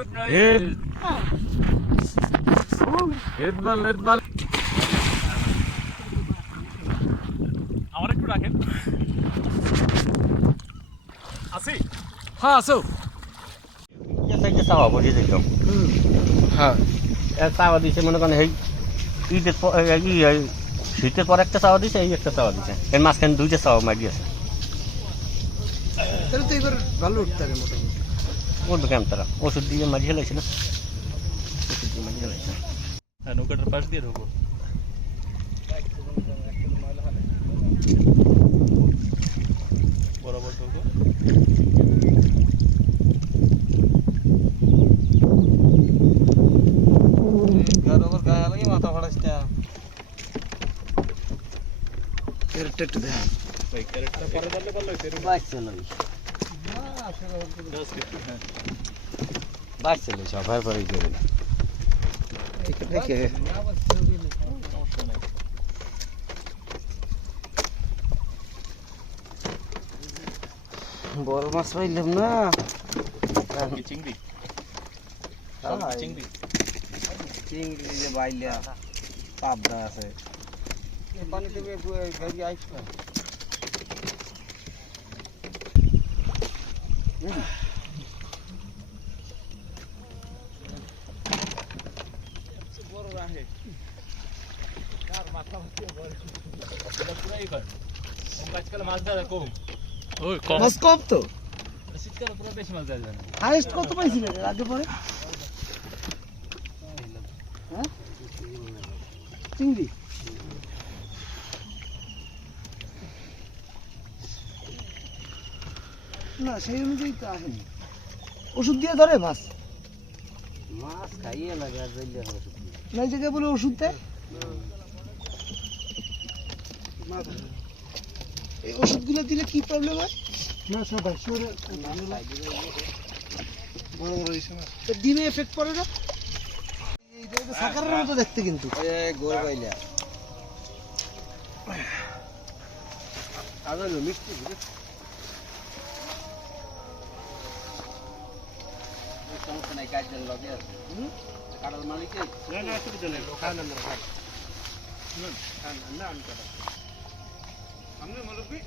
Hit hit ball hit ball আমার একটু রাখেন আসি হ্যাঁ আসো চাওয়া বসে দেখলাম হ্যাঁ চাওয়া দিছে মনে করেন একটা চাওয়া দিছে এই একটা চাওয়া দিছে এর মাঝখানে দুইটা চাওয়া মারি আছে। তাহলে তো এবার ভালো উঠতে হবে মোটামুটি উঠবে কেমন তারা ওষুধ দিয়ে মারি ফেলাইছে না ওষুধ দিয়ে মারি ফেলাইছে হ্যাঁ নৌকাটার পাশ দিয়ে ঢোকো বরাবর ঢোকো এরটা একটু দেখ ভাই ক্যারেটটা পরে ধরলে ভালো হইতো এরকম বাঁচছে হ্যাঁ না সবাই পরে করে। বড় মাছ পাইলাম না। চিংড়ি? হ্যাঁ, চিংড়ি। চিংড়ি যে বাইলা পাবদা আছে। পানি থেকে গাড়ি আইস না বড় রাহে কার মাথা মাথা বড় এটা পুরাই কর আজকাল মাছ ধরা কম। মাছ কম তো? শীতকালে পুরো বেশি মাছ যায় না। হাইস্ট কত পাইছিলেন আগে পরে? হ্যাঁ? চিংড়ি। না সেই অনুযায়ী তো আসেনি। ওষুধ দিয়ে ধরে মাছ? মাছ খাইয়ে লাগে আর জইলে হবে না জায়গায় বলে ওষুধ দেয়? এই ওষুধগুলো দিলে কি প্রবলেম হয়? না সবাই বড় বড় ইসে না ডিমে এফেক্ট পড়ে না? এইটা সাকারের মতো দেখতে কিন্তু। গোর বাইলা আদা মিষ্টি সমস্যা নাই কাজ লগে আছে। কাটাল মালিকে না না অসুবিধা নেই খান আমরা খান খান না আমি কাটা মুরব্বী?